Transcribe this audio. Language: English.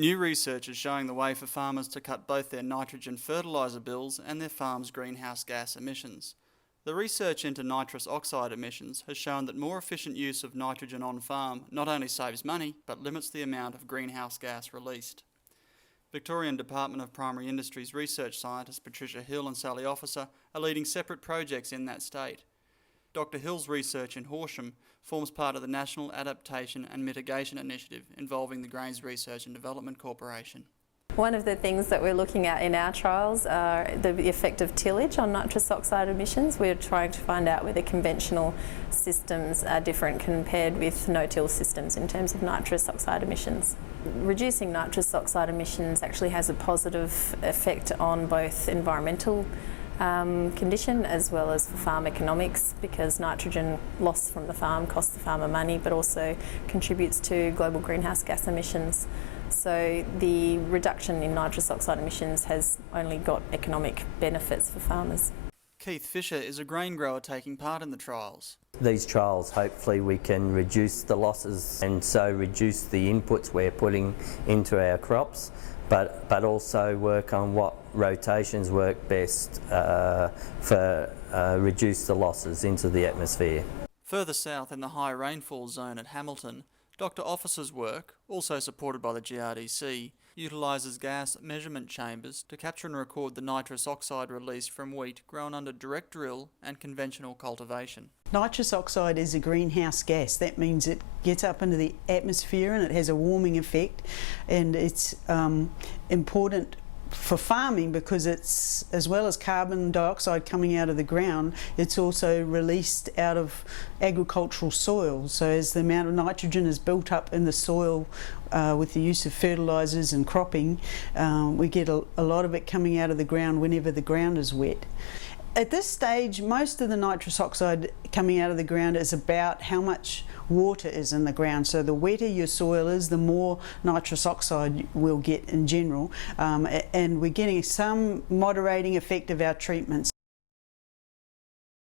New research is showing the way for farmers to cut both their nitrogen fertiliser bills and their farm's greenhouse gas emissions. The research into nitrous oxide emissions has shown that more efficient use of nitrogen on farm not only saves money, but limits the amount of greenhouse gas released. Victorian Department of Primary Industries research scientists Patricia Hill and Sally Officer are leading separate projects in that state. Dr Hill's research in Horsham forms part of the National Adaptation and Mitigation Initiative involving the Grains Research and Development Corporation. One of the things that we're looking at in our trials are the effect of tillage on nitrous oxide emissions. We're trying to find out whether conventional systems are different compared with no-till systems in terms of nitrous oxide emissions. Reducing nitrous oxide emissions actually has a positive effect on both environmental condition as well as for farm economics, because nitrogen loss from the farm costs the farmer money but also contributes to global greenhouse gas emissions. So the reduction in nitrous oxide emissions has only got economic benefits for farmers. Keith Fisher is a grain grower taking part in the trials. These trials, hopefully we can reduce the losses and so reduce the inputs we're putting into our crops, but also work on what rotations work best for reduce the losses into the atmosphere. Further south in the high rainfall zone at Hamilton, Dr Officer's work, also supported by the GRDC, utilises gas measurement chambers to capture and record the nitrous oxide released from wheat grown under direct drill and conventional cultivation. Nitrous oxide is a greenhouse gas. That means it gets up into the atmosphere and it has a warming effect, and it's important for farming because it's, as well as carbon dioxide coming out of the ground, it's also released out of agricultural soil. So as the amount of nitrogen is built up in the soil with the use of fertilisers and cropping, we get a lot of it coming out of the ground whenever the ground is wet. At this stage, most of the nitrous oxide coming out of the ground is about how much water is in the ground. So the wetter your soil is, the more nitrous oxide we'll get in general. And we're getting some moderating effect of our treatments.